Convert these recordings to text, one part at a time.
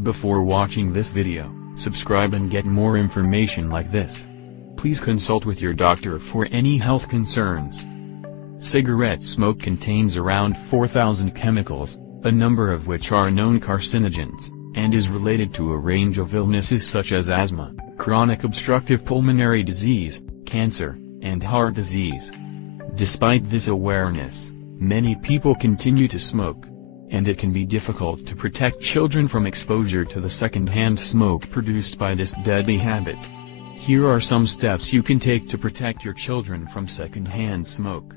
Before watching this video, subscribe and get more information like this. Please consult with your doctor for any health concerns. Cigarette smoke contains around 4,000 chemicals, a number of which are known carcinogens, and is related to a range of illnesses such as asthma, chronic obstructive pulmonary disease, cancer, and heart disease. Despite this awareness, many people continue to smoke, and it can be difficult to protect children from exposure to the secondhand smoke produced by this deadly habit. Here are some steps you can take to protect your children from secondhand smoke.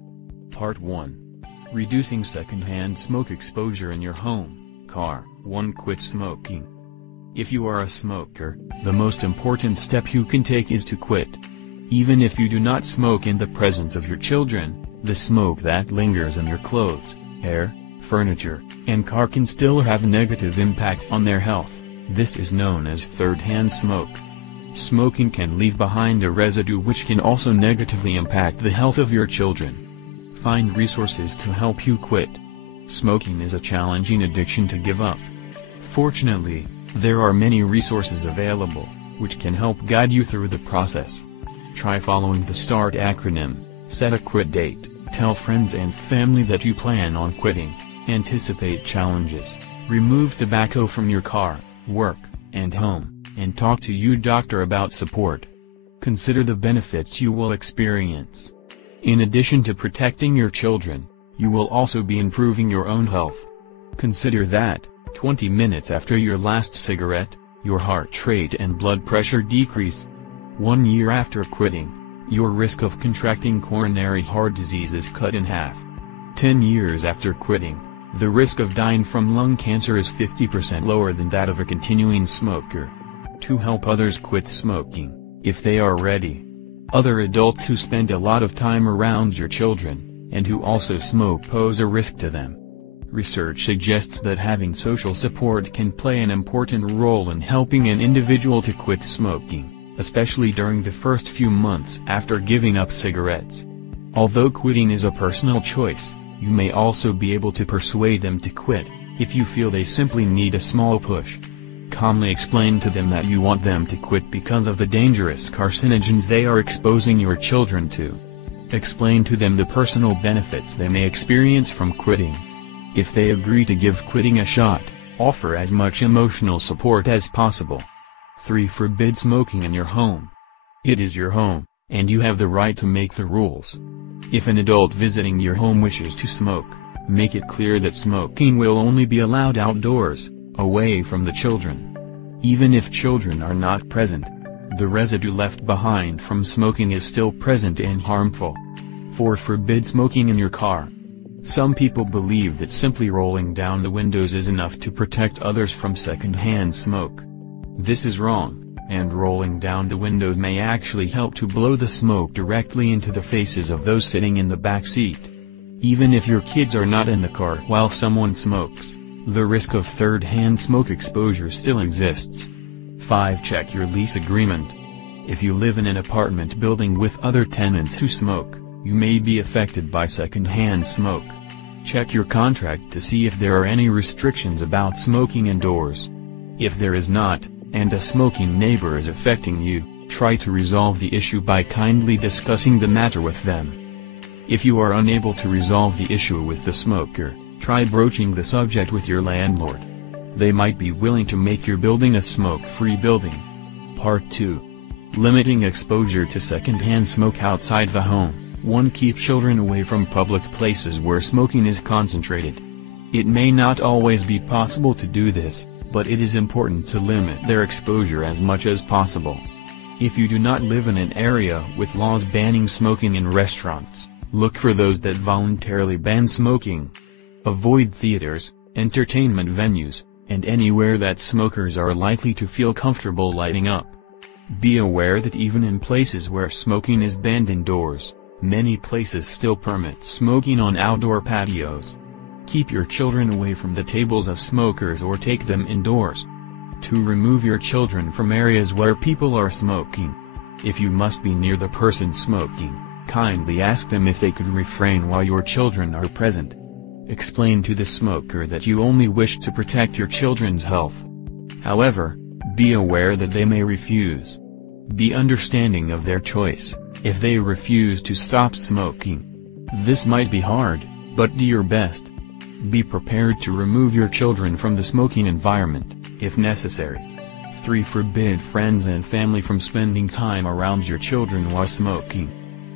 Part 1. Reducing secondhand smoke exposure in your home, car. 1. Quit smoking. If you are a smoker, the most important step you can take is to quit. Even if you do not smoke in the presence of your children, the smoke that lingers in your clothes, hair, furniture, and car can still have a negative impact on their health. This is known as third-hand smoke. Smoking can leave behind a residue which can also negatively impact the health of your children. Find resources to help you quit. Smoking is a challenging addiction to give up. Fortunately, there are many resources available, which can help guide you through the process. Try following the START acronym, set a quit date, tell friends and family that you plan on quitting, anticipate challenges, remove tobacco from your car, work, and home, and talk to your doctor about support. Consider the benefits you will experience. In addition to protecting your children, you will also be improving your own health. Consider that, 20 minutes after your last cigarette, your heart rate and blood pressure decrease. 1 year after quitting, your risk of contracting coronary heart disease is cut in half. 10 years after quitting, the risk of dying from lung cancer is 50% lower than that of a continuing smoker. To help others quit smoking, if they are ready. Other adults who spend a lot of time around your children, and who also smoke pose a risk to them. Research suggests that having social support can play an important role in helping an individual to quit smoking, especially during the first few months after giving up cigarettes. Although quitting is a personal choice, you may also be able to persuade them to quit, if you feel they simply need a small push. Calmly explain to them that you want them to quit because of the dangerous carcinogens they are exposing your children to. Explain to them the personal benefits they may experience from quitting. If they agree to give quitting a shot, offer as much emotional support as possible. 3. Forbid smoking in your home. It is your home, and you have the right to make the rules. If an adult visiting your home wishes to smoke, make it clear that smoking will only be allowed outdoors, away from the children. Even if children are not present, the residue left behind from smoking is still present and harmful. 4. Forbid smoking in your car. Some people believe that simply rolling down the windows is enough to protect others from secondhand smoke. This is wrong, and rolling down the windows may actually help to blow the smoke directly into the faces of those sitting in the back seat. Even if your kids are not in the car while someone smokes, the risk of third-hand smoke exposure still exists. 5. Check your lease agreement. If you live in an apartment building with other tenants who smoke, you may be affected by secondhand smoke. Check your contract to see if there are any restrictions about smoking indoors. If there is not, and a smoking neighbor is affecting you, try to resolve the issue by kindly discussing the matter with them. If you are unable to resolve the issue with the smoker, try broaching the subject with your landlord. They might be willing to make your building a smoke-free building. Part 2. Limiting exposure to secondhand smoke outside the home. 1. Keep children away from public places where smoking is concentrated. It may not always be possible to do this, but it is important to limit their exposure as much as possible. If you do not live in an area with laws banning smoking in restaurants, look for those that voluntarily ban smoking. Avoid theaters, entertainment venues, and anywhere that smokers are likely to feel comfortable lighting up. Be aware that even in places where smoking is banned indoors, many places still permit smoking on outdoor patios. Keep your children away from the tables of smokers or take them indoors. To remove your children from areas where people are smoking. If you must be near the person smoking, kindly ask them if they could refrain while your children are present. Explain to the smoker that you only wish to protect your children's health. However, be aware that they may refuse. Be understanding of their choice. If they refuse to stop smoking, this might be hard, but do your best. Be prepared to remove your children from the smoking environment, if necessary. 3. Forbid friends and family from spending time around your children while smoking.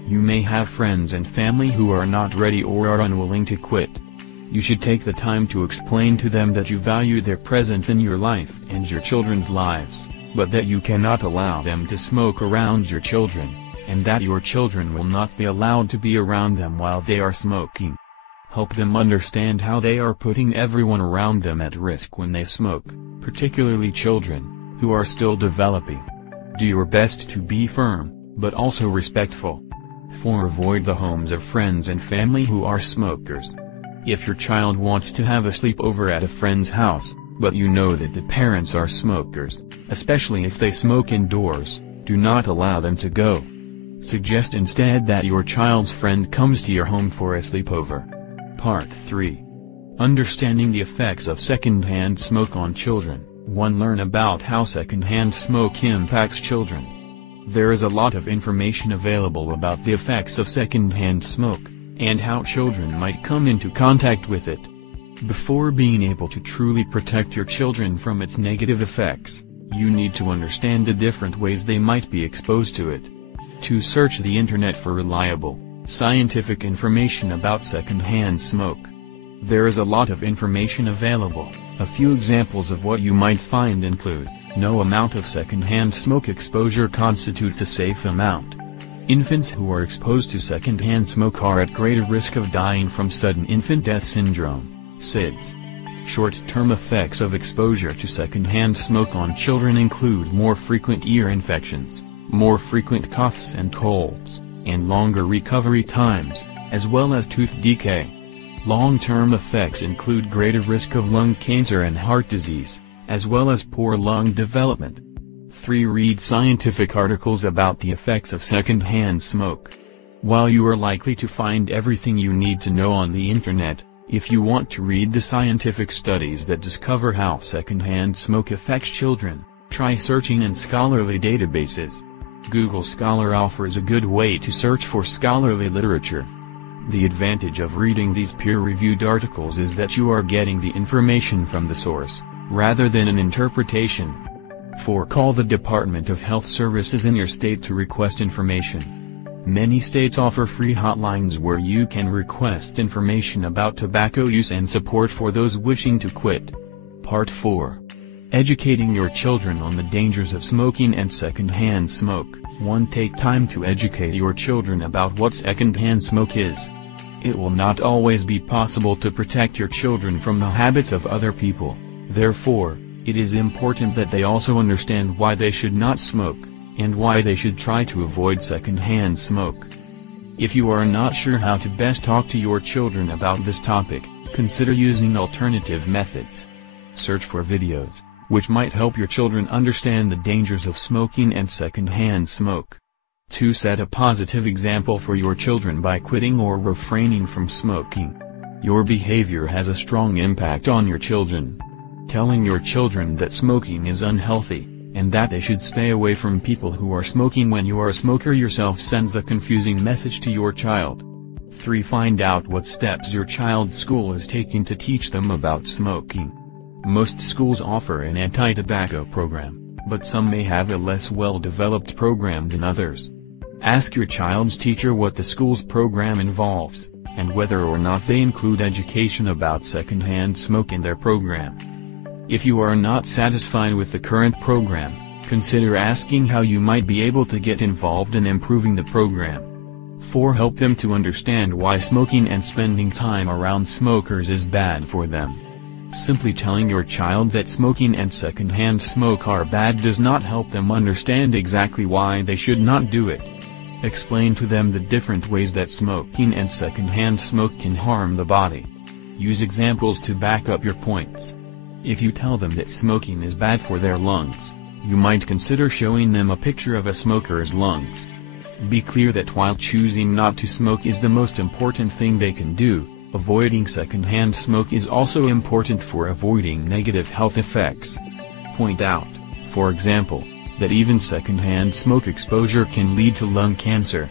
You may have friends and family who are not ready or are unwilling to quit. You should take the time to explain to them that you value their presence in your life and your children's lives, but that you cannot allow them to smoke around your children, and that your children will not be allowed to be around them while they are smoking. Help them understand how they are putting everyone around them at risk when they smoke, particularly children, who are still developing. Do your best to be firm, but also respectful. 4. Avoid the homes of friends and family who are smokers. If your child wants to have a sleepover at a friend's house, but you know that the parents are smokers, especially if they smoke indoors, do not allow them to go. Suggest instead that your child's friend comes to your home for a sleepover. Part 3. Understanding the effects of secondhand smoke on children. 1. Learn about how secondhand smoke impacts children. There is a lot of information available about the effects of secondhand smoke, and how children might come into contact with it. Before being able to truly protect your children from its negative effects, you need to understand the different ways they might be exposed to it. 2. Search the internet for reliable, scientific information about secondhand smoke. There is a lot of information available. A few examples of what you might find include: no amount of secondhand smoke exposure constitutes a safe amount. Infants who are exposed to secondhand smoke are at greater risk of dying from sudden infant death syndrome, SIDS. Short-term effects of exposure to secondhand smoke on children include more frequent ear infections, more frequent coughs and colds, and longer recovery times, as well as tooth decay. Long-term effects include greater risk of lung cancer and heart disease, as well as poor lung development. 3. Read scientific articles about the effects of secondhand smoke. While you are likely to find everything you need to know on the internet, if you want to read the scientific studies that discover how secondhand smoke affects children, try searching in scholarly databases. Google Scholar offers a good way to search for scholarly literature. The advantage of reading these peer-reviewed articles is that you are getting the information from the source, rather than an interpretation. 4. Call the Department of Health Services in your state to request information. Many states offer free hotlines where you can request information about tobacco use and support for those wishing to quit. Part 4. Educating your children on the dangers of smoking and secondhand smoke. 1. Take time to educate your children about what secondhand smoke is. It will not always be possible to protect your children from the habits of other people. Therefore, it is important that they also understand why they should not smoke, and why they should try to avoid secondhand smoke. If you are not sure how to best talk to your children about this topic, consider using alternative methods. Search for videos, which might help your children understand the dangers of smoking and secondhand smoke. 2. Set a positive example for your children by quitting or refraining from smoking. Your behavior has a strong impact on your children. Telling your children that smoking is unhealthy, and that they should stay away from people who are smoking when you are a smoker yourself sends a confusing message to your child. 3. Find out what steps your child's school is taking to teach them about smoking. Most schools offer an anti-tobacco program, but some may have a less well-developed program than others. Ask your child's teacher what the school's program involves, and whether or not they include education about secondhand smoke in their program. If you are not satisfied with the current program, consider asking how you might be able to get involved in improving the program. 4. Help them to understand why smoking and spending time around smokers is bad for them. Simply telling your child that smoking and secondhand smoke are bad does not help them understand exactly why they should not do it. Explain to them the different ways that smoking and secondhand smoke can harm the body. Use examples to back up your points. If you tell them that smoking is bad for their lungs, you might consider showing them a picture of a smoker's lungs. Be clear that while choosing not to smoke is the most important thing they can do, avoiding secondhand smoke is also important for avoiding negative health effects. point out, for example, that even secondhand smoke exposure can lead to lung cancer.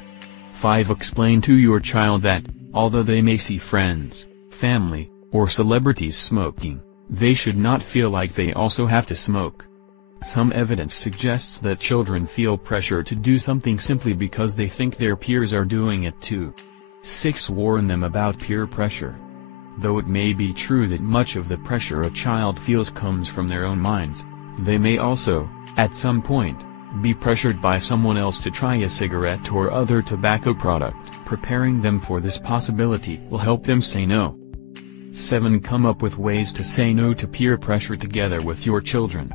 5. Explain to your child that, although they may see friends, family, or celebrities smoking, they should not feel like they also have to smoke. Some evidence suggests that children feel pressure to do something simply because they think their peers are doing it too. 6. Warn them about peer pressure. Though it may be true that much of the pressure a child feels comes from their own minds, they may also, at some point, be pressured by someone else to try a cigarette or other tobacco product. Preparing them for this possibility will help them say no. 7. Come up with ways to say no to peer pressure together with your children.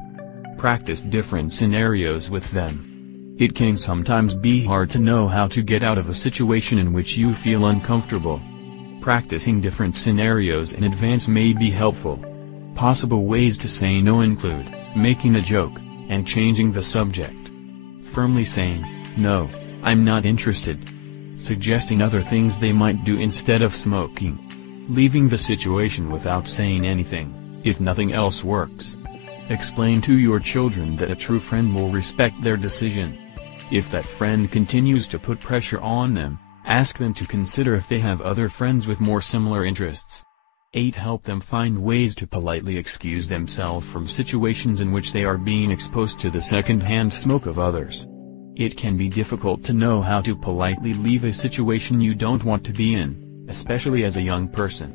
Practice different scenarios with them. It can sometimes be hard to know how to get out of a situation in which you feel uncomfortable. Practicing different scenarios in advance may be helpful. Possible ways to say no include making a joke, and changing the subject. Firmly saying, "No, I'm not interested." Suggesting other things they might do instead of smoking. Leaving the situation without saying anything, if nothing else works. Explain to your children that a true friend will respect their decision. If that friend continues to put pressure on them, ask them to consider if they have other friends with more similar interests. 8. Help them find ways to politely excuse themselves from situations in which they are being exposed to the second-hand smoke of others. It can be difficult to know how to politely leave a situation you don't want to be in, especially as a young person.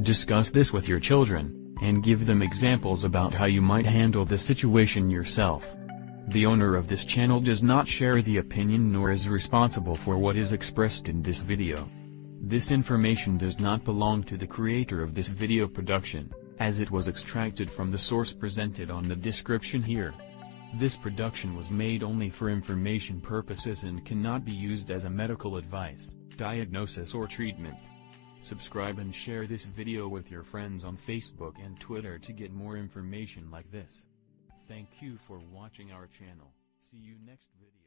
Discuss this with your children, and give them examples about how you might handle the situation yourself. The owner of this channel does not share the opinion nor is responsible for what is expressed in this video. This information does not belong to the creator of this video production, as it was extracted from the source presented on the description here. This production was made only for information purposes and cannot be used as a medical advice, diagnosis or treatment. Subscribe and share this video with your friends on Facebook and Twitter to get more information like this. Thank you for watching our channel. See you next video.